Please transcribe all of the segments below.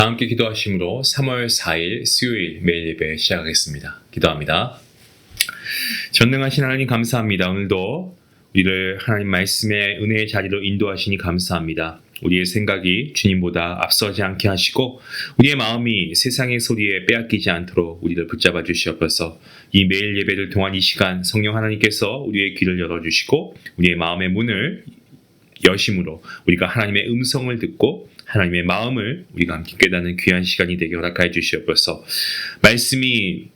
다 함께 기도하심으로 3월 4일 수요일 매일 예배 시작하겠습니다. 기도합니다. 전능하신 하나님 감사합니다. 오늘도 우리를 하나님 말씀의 은혜의 자리로 인도하시니 감사합니다. 우리의 생각이 주님보다 앞서지 않게 하시고 우리의 마음이 세상의 소리에 빼앗기지 않도록 우리를 붙잡아 주시옵소서. 이 매일 예배를 통한 이 시간 성령 하나님께서 우리의 귀를 열어주시고 우리의 마음의 문을 여심으로 우리가 하나님의 음성을 듣고 하나님의 마음을 우리가 함께 깨닫는 귀한 시간이 되게 허락하여 주시옵소서. 말씀이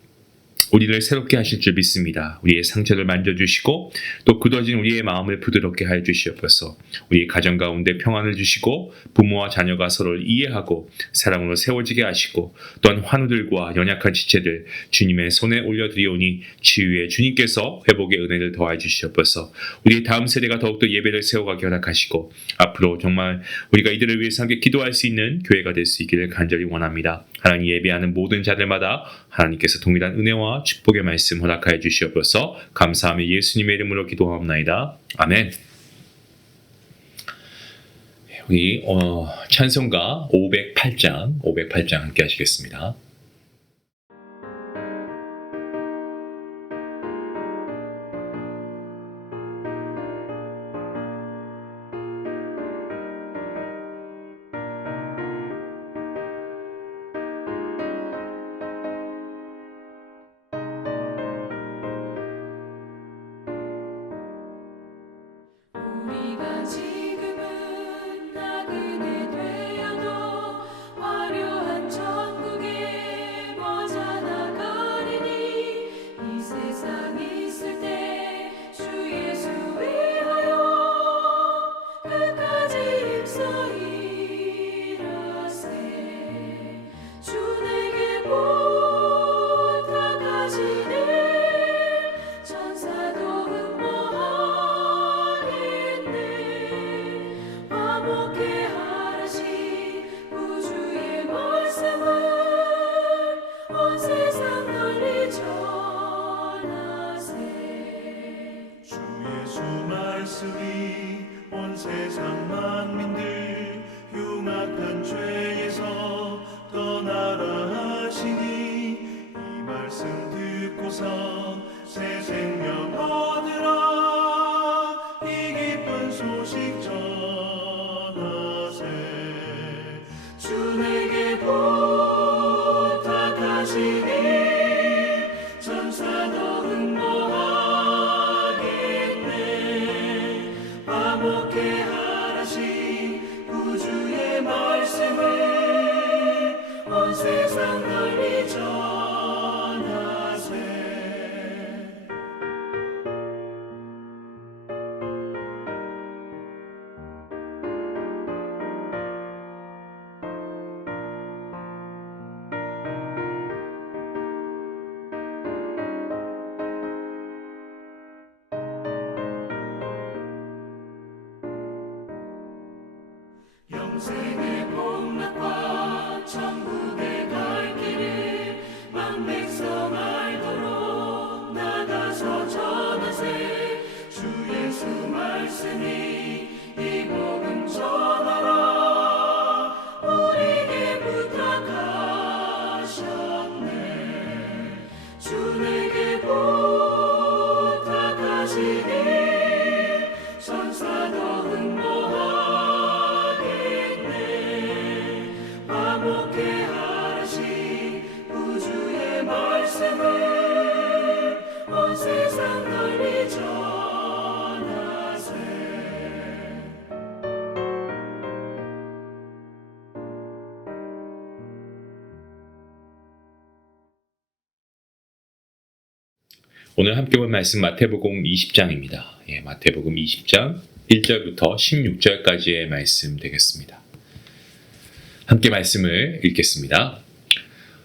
우리를 새롭게 하실 줄 믿습니다. 우리의 상처를 만져주시고 또 굳어진 우리의 마음을 부드럽게 하여 주시옵소서. 우리 가정 가운데 평안을 주시고 부모와 자녀가 서로를 이해하고 사랑으로 세워지게 하시고 또한 환우들과 연약한 지체들 주님의 손에 올려드리오니 치유의 주님께서 회복의 은혜를 더하여 주시옵소서. 우리의 다음 세대가 더욱더 예배를 세워가게 허락하시고 앞으로 정말 우리가 이들을 위해서 함께 기도할 수 있는 교회가 될 수 있기를 간절히 원합니다. 하나님 예배하는 모든 자들마다 하나님께서 동일한 은혜와 축복의 말씀 허락하여 주시옵소서. 감사하며 예수님의 이름으로 기도하옵나이다. 아멘. 우리 찬송가 508장 함께 하시겠습니다. 우리가 지금은 나그네 되어도 화려한 천국에 머자 나가리니 이 세상 있을 때 주 예수 위하여 끝까지 힘써 일하세. 주 내게 부탁하시니 천사도 화목해 하라시 구주의 말씀을 온 세상 널리 전하세. 주 예수 말씀이 온 세상 만민들 흉악한 죄에서 떠나라 하시니 이 말씀 듣고서 새 생명 얻으라 이 기쁜 소식 전하세. 주 내게 부탁하시니 천사도 응모하겠네. 화목해 하라시 구주의 말씀을 온 세상 널리 전하세. 영생의 복락과 천국의 갈 길을 만 백성 알도록 나가서 전하세. 주 예수 말씀이 이 복음 전하라 우리에게 부탁하셨네. 주 내게 부탁하시니 천사도 응모하겠네. 화목해 하라시 구주의 말씀을 온 세상 널리 전하세. 오늘 함께 볼 말씀 마태복음 20장입니다. 마태복음 20장 1절부터 16절까지의 말씀 되겠습니다. 함께 말씀을 읽겠습니다.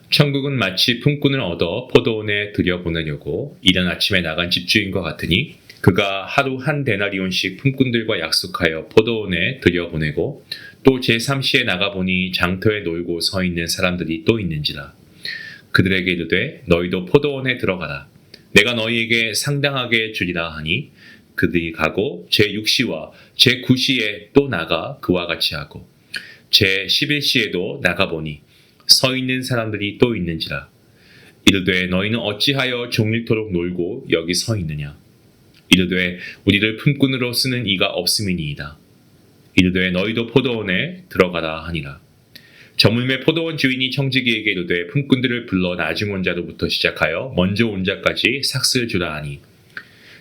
천국은 마치 품꾼을 얻어 포도원에 들여보내려고 이른 아침에 나간 집주인과 같으니 그가 하루 한 데나리온씩 품꾼들과 약속하여 포도원에 들여보내고 또 제3시에 나가보니 장터에 놀고 서 있는 사람들이 또 있는지라. 그들에게 이르되 너희도 포도원에 들어가라. 내가 너희에게 상당하게 주리라 하니 그들이 가고 제6시와 제9시에 또 나가 그와 같이 하고 제11시에도 나가보니 서 있는 사람들이 또 있는지라. 이르되 너희는 어찌하여 종일토록 놀고 여기 서 있느냐. 이르되 우리를 품꾼으로 쓰는 이가 없음이니이다. 이르되 너희도 포도원에 들어가라 하니라. 저물매 포도원 주인이 청지기에게 이르되 품꾼들을 불러 나중 온 자로부터 시작하여 먼저 온 자까지 삭슬 주라 하니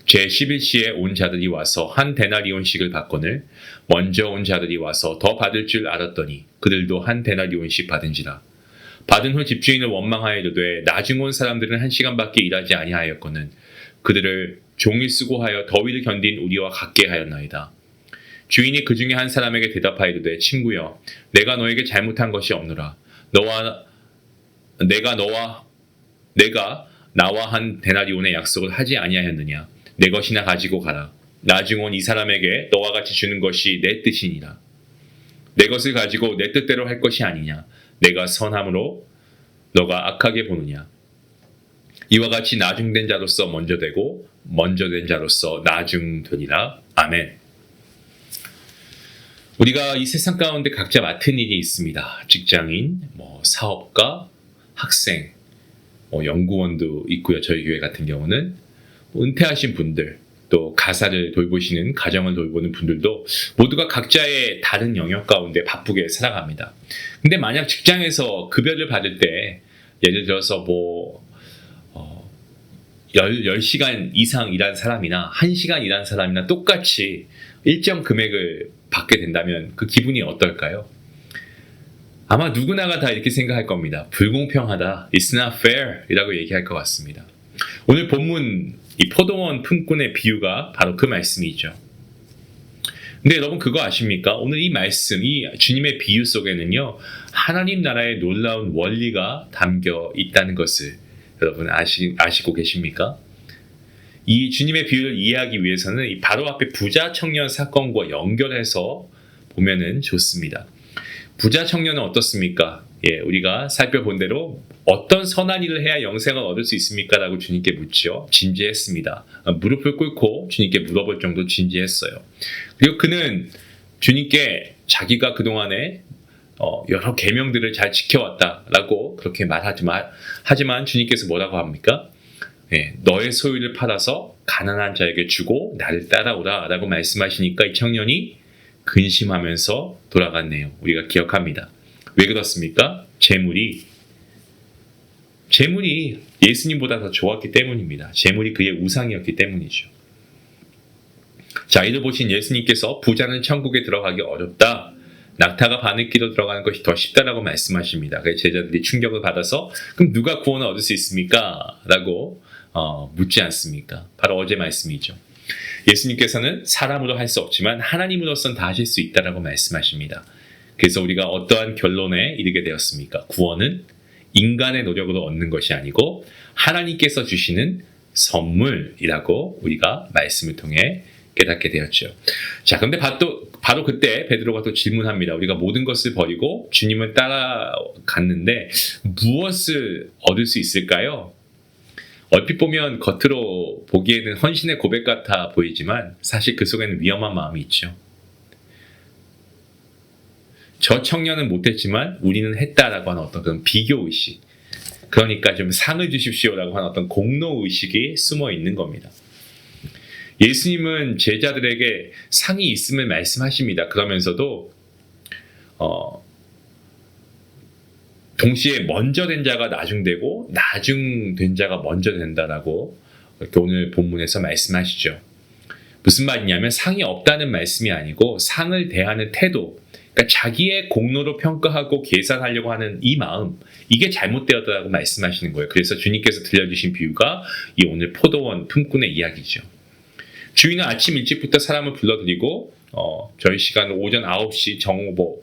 제11시에 온 자들이 와서 한 데나리온씩을 받거늘 먼저 온 자들이 와서 더 받을 줄 알았더니 그들도 한 데나리온씩 받은지라. 받은 후 집주인을 원망하여 이르되 나중 온 사람들은 1시간밖에 일하지 아니하였거늘 그들을 종일 수고하여 더위를 견딘 우리와 같게 하였나이다. 주인이 그 중에 한 사람에게 대답하여 이르되 친구여 내가 너에게 잘못한 것이 없노라. 내가 나와 한 데나리온의 약속을 하지 아니하였느냐. 내 것이나 가지고 가라. 나중 온 이 사람에게 너와 같이 주는 것이 내 뜻이니라. 내 것을 가지고 내 뜻대로 할 것이 아니냐. 내가 선함으로 너가 악하게 보느냐. 이와 같이 나중된 자로서 먼저 되고 먼저 된 자로서 나중되니라. 아멘. 우리가 이 세상 가운데 각자 맡은 일이 있습니다. 직장인, 사업가, 학생, 연구원도 있고요. 저희 교회 같은 경우는 은퇴하신 분들, 또 가사를 돌보시는 가정을 돌보는 분들도 모두가 각자의 다른 영역 가운데 바쁘게 살아갑니다. 근데 만약 직장에서 급여를 받을 때 예를 들어서 10시간 이상 일한 사람이나 1시간 일한 사람이나 똑같이 일정 금액을 받게 된다면 그 기분이 어떨까요? 아마 누구나가 다 이렇게 생각할 겁니다. 불공평하다. It's not fair 이라고 얘기할 것 같습니다. 오늘 본문 이 포도원 품꾼의 비유가 바로 그 말씀이죠. 근데 여러분 그거 아십니까? 오늘 이 말씀, 이 주님의 비유 속에는요. 하나님 나라의 놀라운 원리가 담겨 있다는 것을 여러분 아시고 계십니까? 이 주님의 비유를 이해하기 위해서는 이 바로 앞에 부자 청년 사건과 연결해서 보면은 좋습니다. 부자 청년은 어떻습니까? 우리가 살펴본 대로 어떤 선한 일을 해야 영생을 얻을 수 있습니까? 라고 주님께 묻죠. 진지했습니다. 무릎을 꿇고 주님께 물어볼 정도 진지했어요. 그리고 그는 주님께 자기가 그동안에 여러 계명들을 잘 지켜왔다라고 그렇게 하지만 주님께서 뭐라고 합니까? 너의 소유를 팔아서 가난한 자에게 주고 나를 따라오라 라고 말씀하시니까 이 청년이 근심하면서 돌아갔네요. 우리가 기억합니다. 왜 그렇습니까? 재물이 예수님보다 더 좋았기 때문입니다. 재물이 그의 우상이었기 때문이죠. 자, 이를 보신 예수님께서 부자는 천국에 들어가기 어렵다. 낙타가 바늘귀로 들어가는 것이 더 쉽다라고 말씀하십니다. 그래서 제자들이 충격을 받아서 그럼 누가 구원을 얻을 수 있습니까? 라고 묻지 않습니까? 바로 어제 말씀이죠. 예수님께서는 사람으로 할 수 없지만 하나님으로서는 다 하실 수 있다라고 말씀하십니다. 그래서 우리가 어떠한 결론에 이르게 되었습니까? 구원은 인간의 노력으로 얻는 것이 아니고 하나님께서 주시는 선물이라고 우리가 말씀을 통해 깨닫게 되었죠. 자, 그런데 바로 그때 베드로가 또 질문합니다. 우리가 모든 것을 버리고 주님을 따라갔는데 무엇을 얻을 수 있을까요? 얼핏 보면 겉으로 보기에는 헌신의 고백 같아 보이지만 사실 그 속에는 위험한 마음이 있죠. 저 청년은 못했지만 우리는 했다라고 하는 어떤 그런 비교의식, 그러니까 좀 상을 주십시오라고 하는 어떤 공로의식이 숨어 있는 겁니다. 예수님은 제자들에게 상이 있음을 말씀하십니다. 그러면서도 동시에 먼저 된 자가 나중되고 나중된 자가 먼저 된다라고 이렇게 오늘 본문에서 말씀하시죠. 무슨 말이냐면 상이 없다는 말씀이 아니고 상을 대하는 태도, 그러니까 자기의 공로로 평가하고 계산하려고 하는 이 마음, 이게 잘못되었다고 말씀하시는 거예요. 그래서 주님께서 들려주신 비유가 이 오늘 포도원 품꾼의 이야기죠. 주인은 아침 일찍부터 사람을 불러들이고 저희 시간 오전 9시,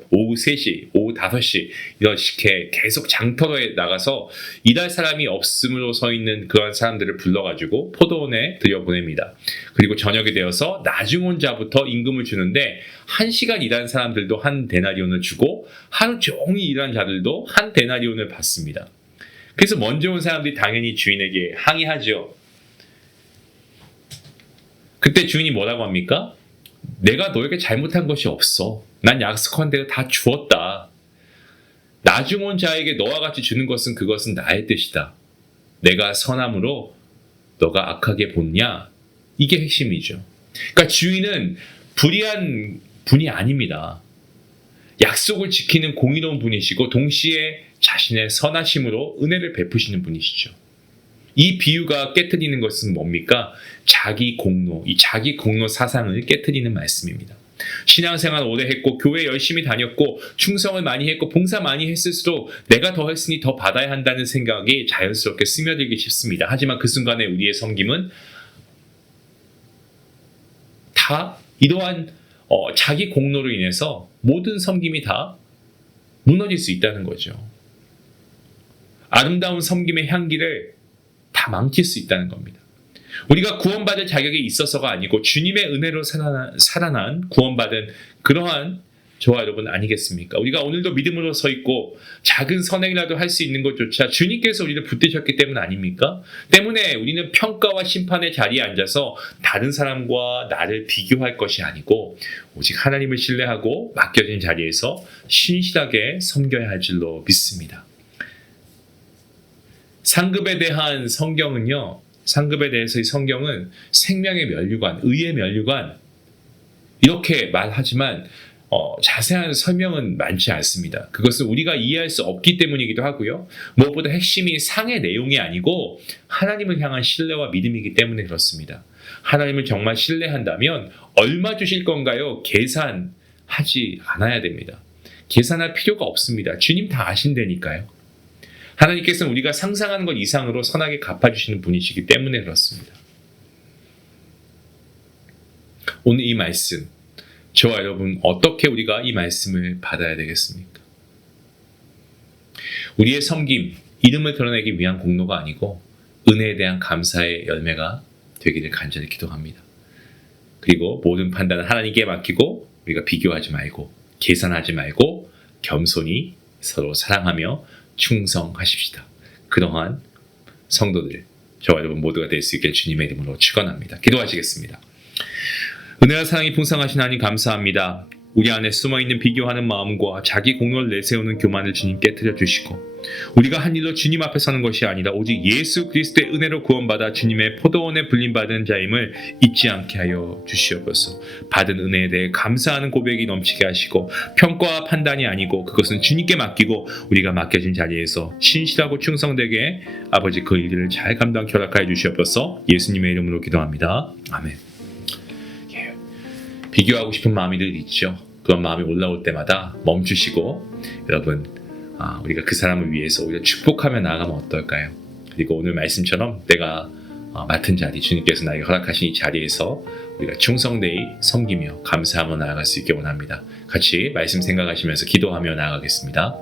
오후 3시, 오후 5시 이렇게 계속 장터로에 나가서 일할 사람이 없음으로 서 있는 그런 사람들을 불러가지고 포도원에 들여보냅니다. 그리고 저녁이 되어서 나중 온 자부터 임금을 주는데 1시간 일한 사람들도 한 데나리온을 주고 하루 종일 일한 자들도 한 데나리온을 받습니다. 그래서 먼저 온 사람들이 당연히 주인에게 항의하죠. 그때 주인이 뭐라고 합니까? 내가 너에게 잘못한 것이 없어. 난 약속한 대로 다 주었다. 나중 온 자에게 너와 같이 주는 것은 그것은 나의 뜻이다. 내가 선함으로 너가 악하게 본냐? 이게 핵심이죠. 그러니까 주인은 불의한 분이 아닙니다. 약속을 지키는 공의로운 분이시고 동시에 자신의 선하심으로 은혜를 베푸시는 분이시죠. 이 비유가 깨트리는 것은 뭡니까? 자기 공로, 이 자기 공로 사상을 깨트리는 말씀입니다. 신앙생활 오래 했고 교회 열심히 다녔고 충성을 많이 했고 봉사 많이 했을수록 내가 더 했으니 더 받아야 한다는 생각이 자연스럽게 스며들기 쉽습니다. 하지만 그 순간에 우리의 섬김은 다 이러한 자기 공로로 인해서 모든 섬김이 다 무너질 수 있다는 거죠. 아름다운 섬김의 향기를 다 망칠 수 있다는 겁니다. 우리가 구원받을 자격이 있어서가 아니고 주님의 은혜로 살아난 구원받은 그러한 저와 여러분 아니겠습니까? 우리가 오늘도 믿음으로 서 있고 작은 선행이라도 할 수 있는 것조차 주님께서 우리를 붙드셨기 때문 아닙니까? 때문에 우리는 평가와 심판의 자리에 앉아서 다른 사람과 나를 비교할 것이 아니고 오직 하나님을 신뢰하고 맡겨진 자리에서 신실하게 섬겨야 할 줄로 믿습니다. 상급에 대한 성경은요, 상급에 대해서의 성경은 생명의 면류관, 의의 면류관 이렇게 말하지만 자세한 설명은 많지 않습니다. 그것은 우리가 이해할 수 없기 때문이기도 하고요. 무엇보다 핵심이 상의 내용이 아니고 하나님을 향한 신뢰와 믿음이기 때문에 그렇습니다. 하나님을 정말 신뢰한다면 얼마 주실 건가요? 계산하지 않아야 됩니다. 계산할 필요가 없습니다. 주님 다 아신다니까요. 하나님께서는 우리가 상상하는 것 이상으로 선하게 갚아주시는 분이시기 때문에 그렇습니다. 오늘 이 말씀, 저와 여러분 어떻게 우리가 이 말씀을 받아야 되겠습니까? 우리의 섬김, 이름을 드러내기 위한 공로가 아니고 은혜에 대한 감사의 열매가 되기를 간절히 기도합니다. 그리고 모든 판단은 하나님께 맡기고 우리가 비교하지 말고 계산하지 말고 겸손히 서로 사랑하며 충성하십시다. 그러한 성도들, 저와 여러분 모두가 될 수 있길 주님의 이름으로 축원합니다. 기도하시겠습니다. 은혜와 사랑이 풍성하신 하나님 감사합니다. 우리 안에 숨어있는 비교하는 마음과 자기 공로를 내세우는 교만을 주님 깨트려 주시고 우리가 한 일로 주님 앞에 서는 것이 아니라 오직 예수 그리스도의 은혜로 구원받아 주님의 포도원에 불림받은 자임을 잊지 않게 하여 주시옵소서. 받은 은혜에 대해 감사하는 고백이 넘치게 하시고 평가와 판단이 아니고 그것은 주님께 맡기고 우리가 맡겨진 자리에서 신실하고 충성되게 아버지 그 일들을 잘 감당 결합하여 주시옵소서. 예수님의 이름으로 기도합니다. 아멘. 비교하고 싶은 마음이 늘 있죠. 그런 마음이 올라올 때마다 멈추시고 여러분 우리가 그 사람을 위해서 오히려 축복하며 나아가면 어떨까요? 그리고 오늘 말씀처럼 내가 맡은 자리, 주님께서 나에게 허락하신 이 자리에서 우리가 충성되이 섬기며 감사하며 나아갈 수 있게 원합니다. 같이 말씀 생각하시면서 기도하며 나아가겠습니다.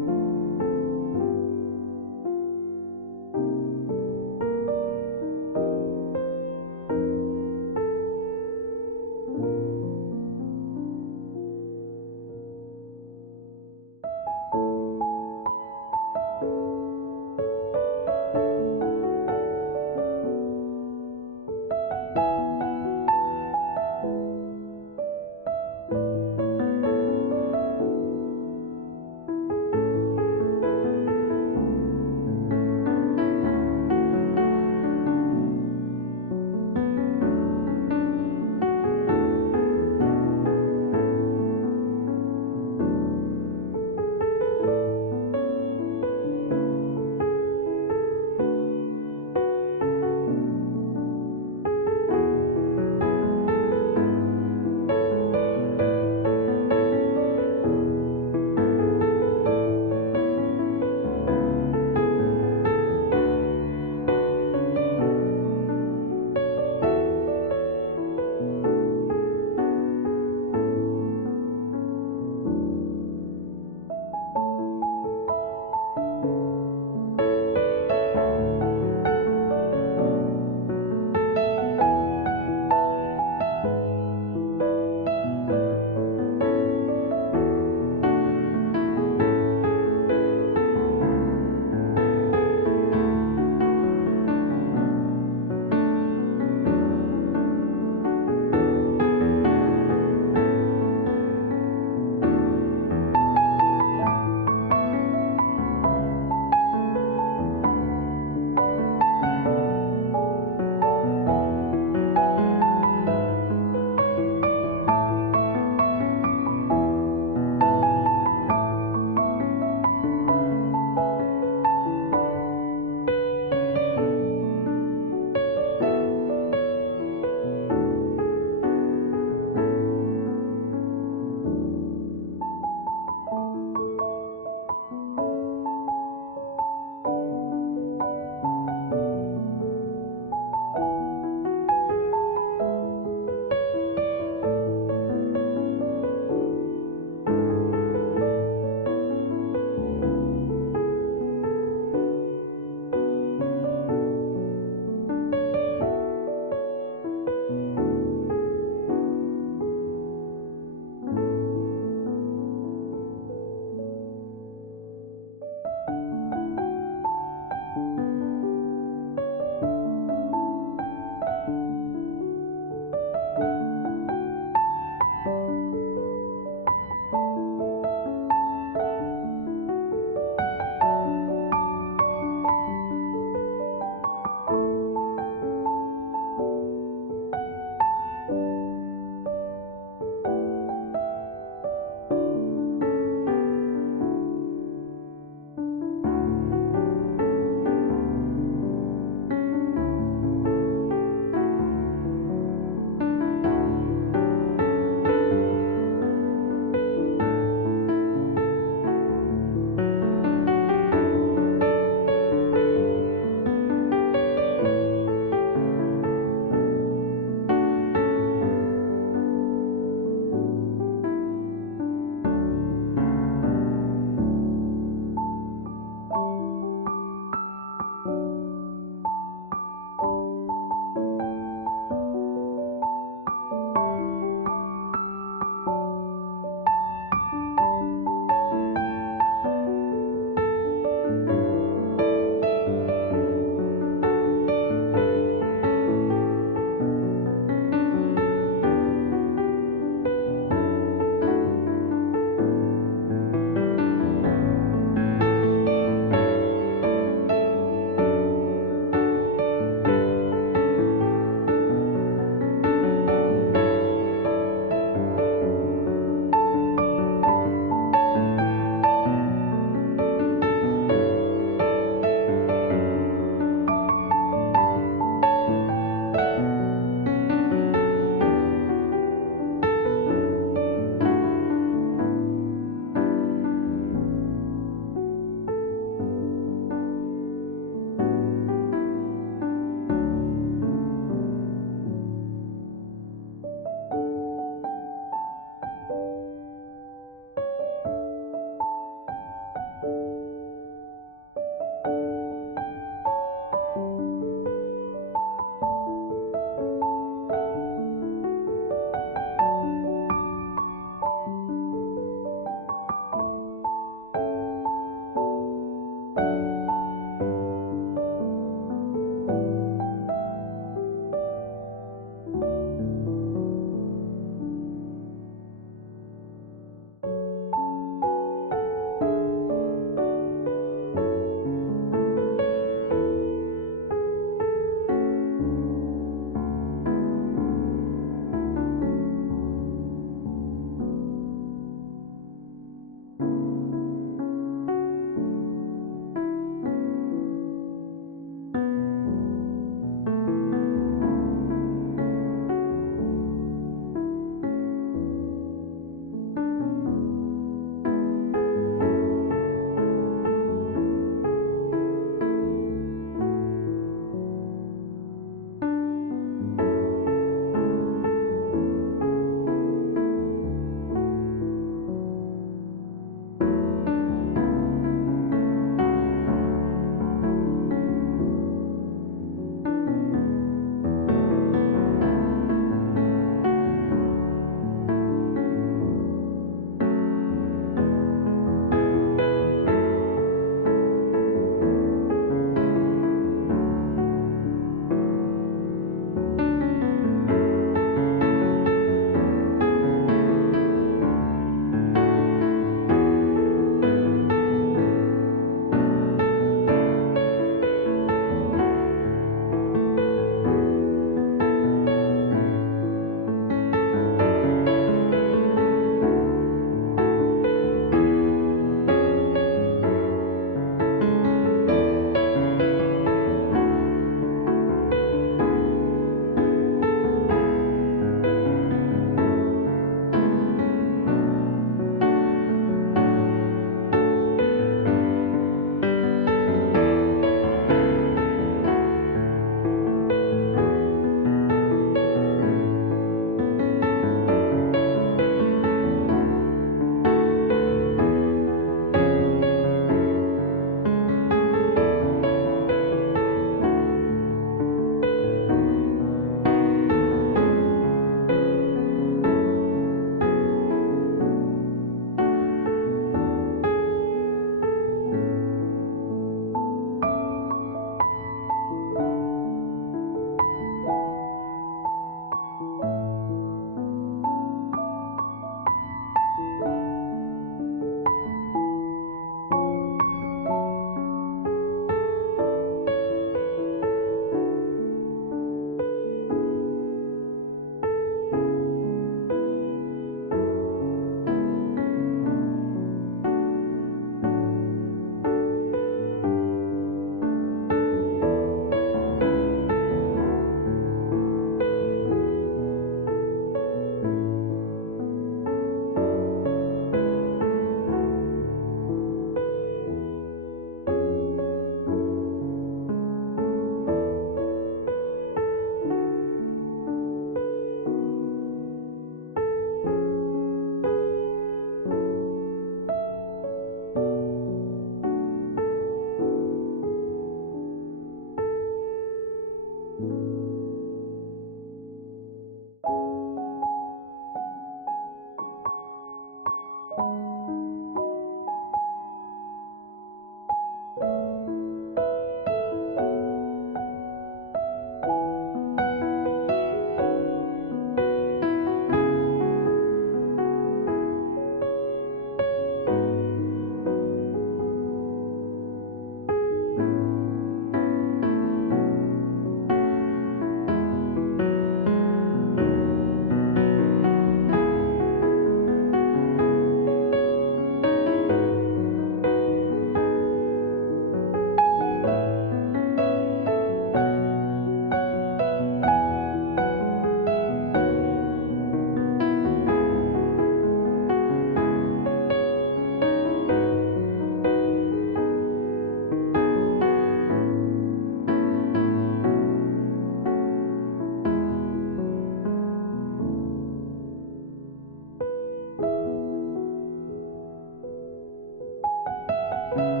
주님